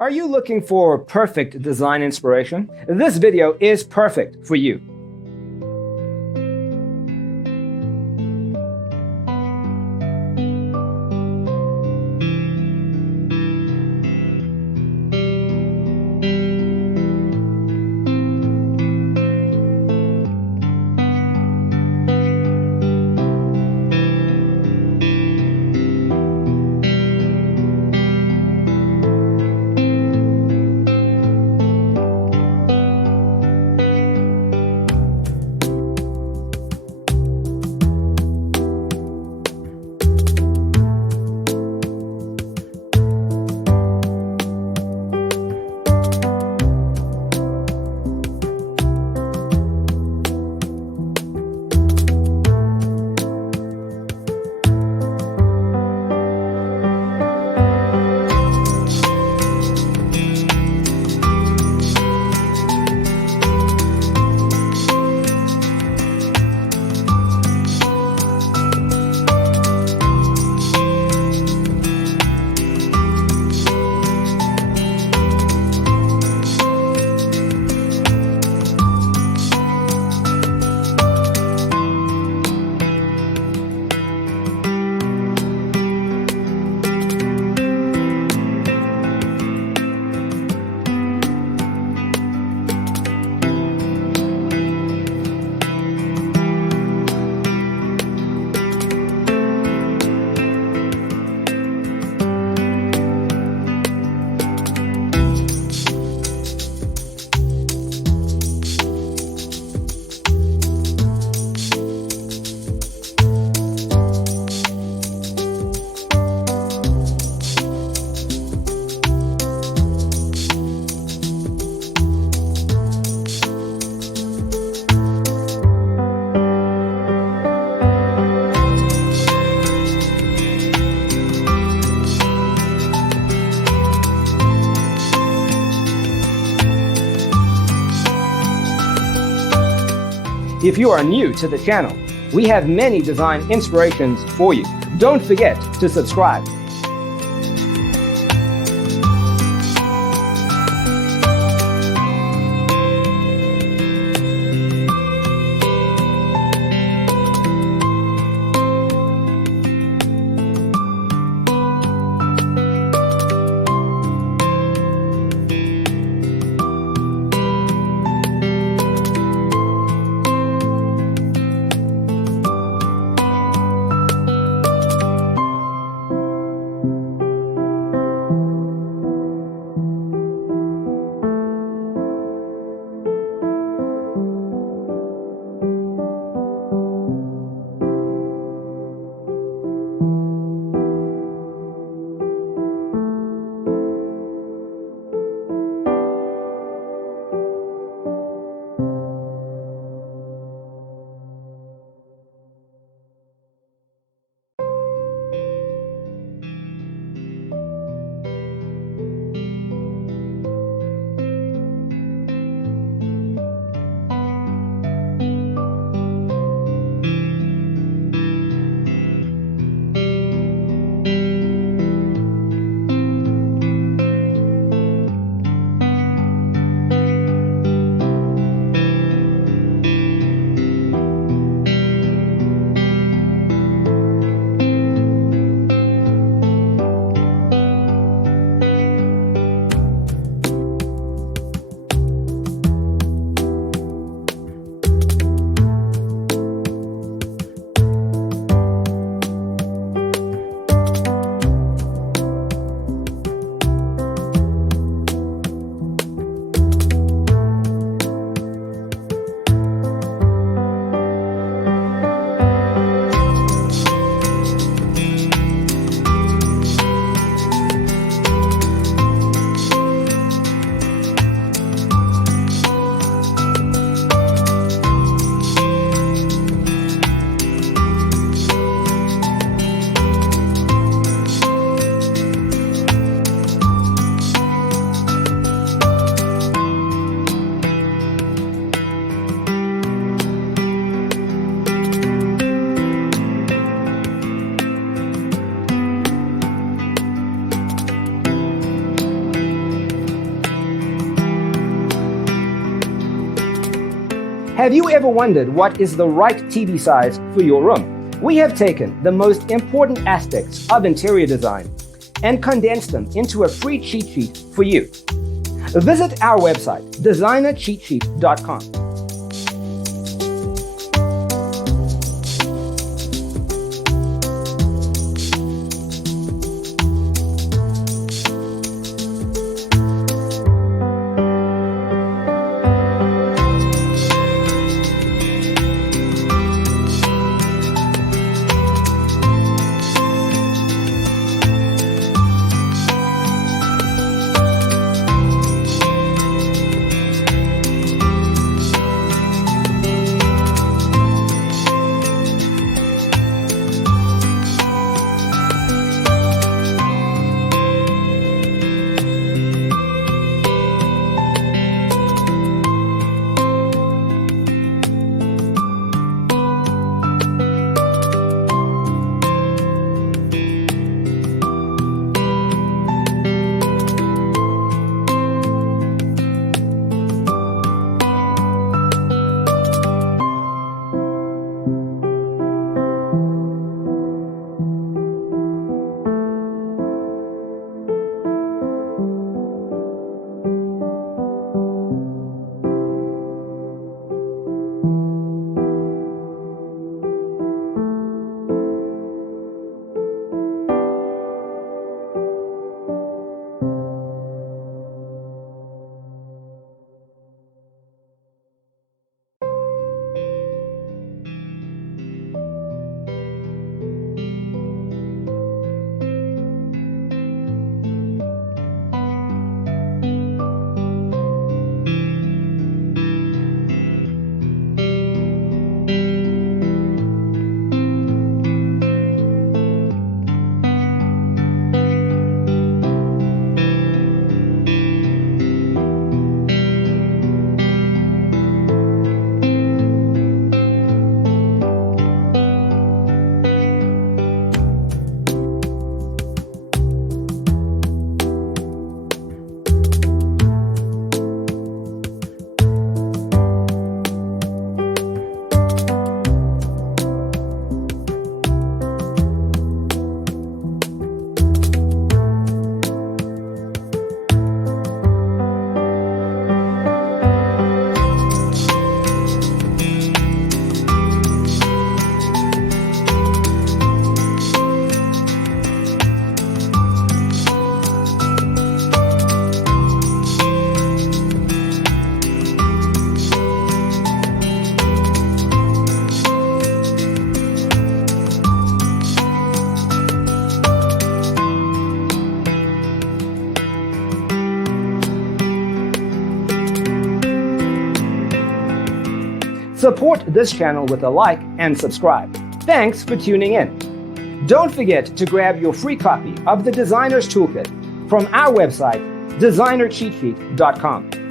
Are you looking for perfect design inspiration? This video is perfect for you. If you are new to the channel, we have many design inspirations for you. Don't forget to subscribe. Have you ever wondered what is the right TV size for your room? We have taken the most important aspects of interior design and condensed them into a free cheat sheet for you. Visit our website, designercheatsheet.com. Support this channel with a like and subscribe. Thanks for tuning in. Don't forget to grab your free copy of the Designer's Toolkit from our website, designercheatsheet.com.